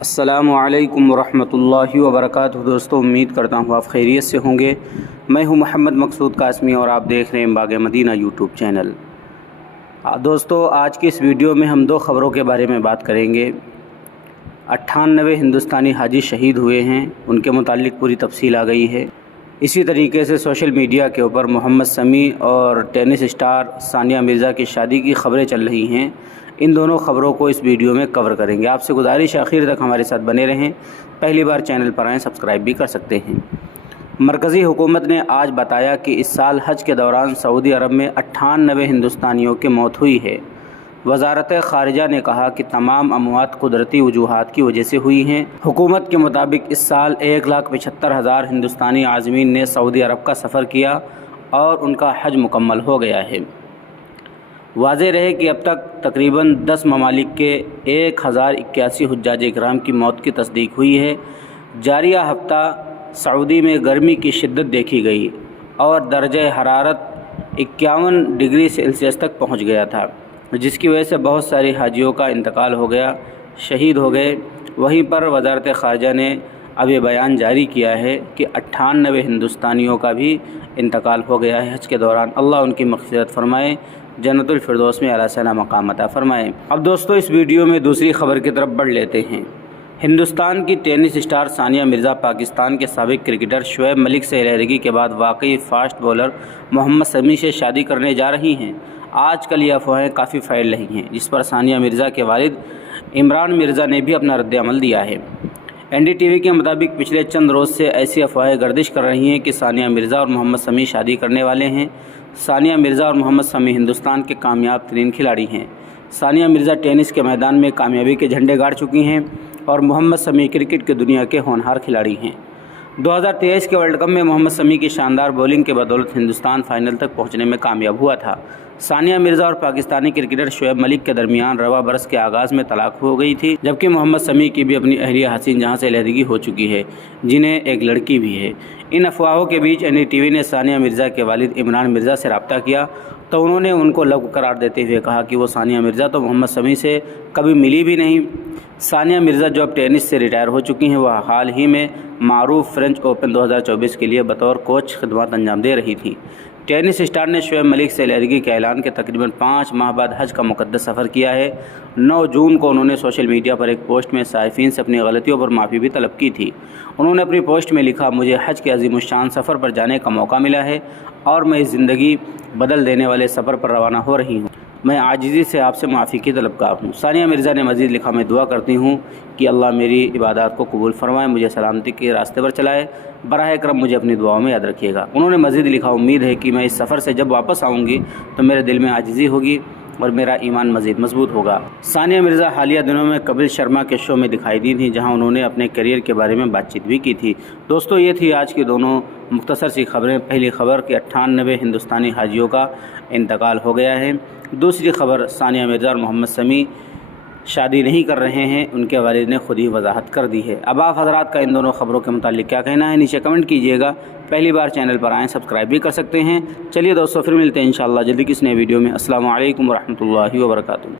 السلام علیکم ورحمۃ اللہ وبرکاتہ۔ دوستو، امید کرتا ہوں آپ خیریت سے ہوں گے۔ میں ہوں محمد مقصود قاسمی اور آپ دیکھ رہے ہیں باغ مدینہ یوٹیوب چینل۔ دوستو، آج کی اس ویڈیو میں ہم دو خبروں کے بارے میں بات کریں گے۔ 98 ہندوستانی حاجی شہید ہوئے ہیں، ان کے متعلق پوری تفصیل آ گئی ہے۔ اسی طریقے سے سوشل میڈیا کے اوپر محمد سمیع اور ٹینس اسٹار ثانیہ مرزا کی شادی کی خبریں چل رہی ہیں۔ ان دونوں خبروں کو اس ویڈیو میں کور کریں گے۔ آپ سے گزارش ہے آخر تک ہمارے ساتھ بنے رہیں۔ پہلی بار چینل پر آئیں، سبسکرائب بھی کر سکتے ہیں۔ مرکزی حکومت نے آج بتایا کہ اس سال حج کے دوران سعودی عرب میں 98 ہندوستانیوں کی موت ہوئی ہے۔ وزارت خارجہ نے کہا کہ تمام اموات قدرتی وجوہات کی وجہ سے ہوئی ہیں۔ حکومت کے مطابق اس سال 1,75,000 ہندوستانی عازمین نے سعودی عرب کا سفر کیا اور ان کا حج مکمل ہو گیا ہے۔ واضح رہے کہ اب تک تقریباً 10 ممالک کے 1,081 حجاج کرام کی موت کی تصدیق ہوئی ہے۔ جاریہ ہفتہ سعودی میں گرمی کی شدت دیکھی گئی اور درجہ حرارت 51 ڈگری سیلسیس تک پہنچ گیا تھا، جس کی وجہ سے بہت سارے حاجیوں کا انتقال ہو گیا، شہید ہو گئے۔ وہیں پر وزارت خارجہ نے اب یہ بیان جاری کیا ہے کہ 98 ہندوستانیوں کا بھی انتقال ہو گیا ہے حج کے دوران۔ اللہ ان کی مغفرت فرمائے، جنت الفردوس میں اعلیٰ سلام مقام عطا فرمائے۔ اب دوستو، اس ویڈیو میں دوسری خبر کی طرف بڑھ لیتے ہیں۔ ہندوستان کی ٹینس اسٹار ثانیہ مرزا پاکستان کے سابق کرکٹر شعیب ملک سے علیحدگی کے بعد واقعی فاسٹ بولر محمد سمیع سے شادی کرنے جا رہی ہیں۔ آج کل یہ افواہیں کافی پھیل رہی ہیں، جس پر ثانیہ مرزا کے والد عمران مرزا نے بھی اپنا رد عمل دیا ہے۔ این ڈی ٹی وی کے مطابق پچھلے چند روز سے ایسی افواہیں گردش کر رہی ہیں کہ ثانیہ مرزا اور محمد سمیع شادی کرنے والے ہیں۔ ثانیہ مرزا اور محمد سمیع ہندوستان کے کامیاب ترین کھلاڑی ہیں۔ ثانیہ مرزا ٹینس کے میدان میں کامیابی کے جھنڈے گاڑ چکی ہیں اور محمد سمیع کرکٹ کی دنیا کے ہونہار کھلاڑی ہیں۔ 2023 کے ورلڈ کپ میں محمد سمیع کی شاندار بولنگ کے بدولت ہندوستان فائنل تک پہنچنے میں کامیاب ہوا تھا۔ ثانیہ مرزا اور پاکستانی کرکٹر شعیب ملک کے درمیان رواں برس کے آغاز میں طلاق ہو گئی تھی، جبکہ محمد سمیع کی بھی اپنی اہلیہ حسین جہاں سے علیحدگی ہو چکی ہے، جنہیں ایک لڑکی بھی ہے۔ ان افواہوں کے بیچ این ڈی ٹی وی نے ثانیہ مرزا کے والد عمران مرزا سے رابطہ کیا تو انہوں نے ان کو لغو قرار دیتے ہوئے کہا کہ وہ ثانیہ مرزا تو محمد سمیع سے کبھی ملی بھی نہیں۔ ثانیہ مرزا جو اب ٹینس سے ریٹائر ہو چکی ہیں، وہ حال ہی میں معروف فرنچ اوپن 2024 کے لیے بطور کوچ خدمات انجام دے رہی تھی۔ ٹینس اسٹار نے شعیب ملک سے علیحدگی کے اعلان کے تقریباً 5 ماہ بعد حج کا مقدس سفر کیا ہے۔ 9 جون کو انہوں نے سوشل میڈیا پر ایک پوسٹ میں صارفین سے اپنی غلطیوں پر معافی بھی طلب کی تھی۔ انہوں نے اپنی پوسٹ میں لکھا، مجھے حج کے عظیم الشان سفر پر جانے کا موقع ملا ہے اور میں اس زندگی بدل دینے والے سفر پر روانہ ہو رہی ہوں۔ میں عاجزی سے آپ سے معافی کی طلبگار ہوں۔ ثانیہ مرزا نے مزید لکھا، میں دعا کرتی ہوں کہ اللہ میری عبادات کو قبول فرمائے، مجھے سلامتی کے راستے پر چلائے، براہ کرم مجھے اپنی دعاؤں میں یاد رکھیے گا۔ انہوں نے مزید لکھا، امید ہے کہ میں اس سفر سے جب واپس آؤں گی تو میرے دل میں عاجزی ہوگی اور میرا ایمان مزید مضبوط ہوگا۔ ثانیہ مرزا حالیہ دنوں میں کپل شرما کے شو میں دکھائی دی تھیں، جہاں انہوں نے اپنے کیریئر کے بارے میں بات چیت بھی کی تھی۔ دوستو، یہ تھی آج کی دونوں مختصر سی خبریں۔ پہلی خبر کہ 98 ہندوستانی حاجیوں کا انتقال ہو گیا ہے۔ دوسری خبر، ثانیہ مرزا اور محمد سمیع شادی نہیں کر رہے ہیں، ان کے والد نے خود ہی وضاحت کر دی ہے۔ اب آپ حضرات کا ان دونوں خبروں کے متعلق کیا کہنا ہے، نیچے کمنٹ کیجیے گا۔ پہلی بار چینل پر آئیں، سبسکرائب بھی کر سکتے ہیں۔ چلیے دوستو، پھر ملتے ہیں انشاءاللہ جلدی کسی نئے ویڈیو میں۔ السلام علیکم ورحمۃ اللہ وبرکاتہ۔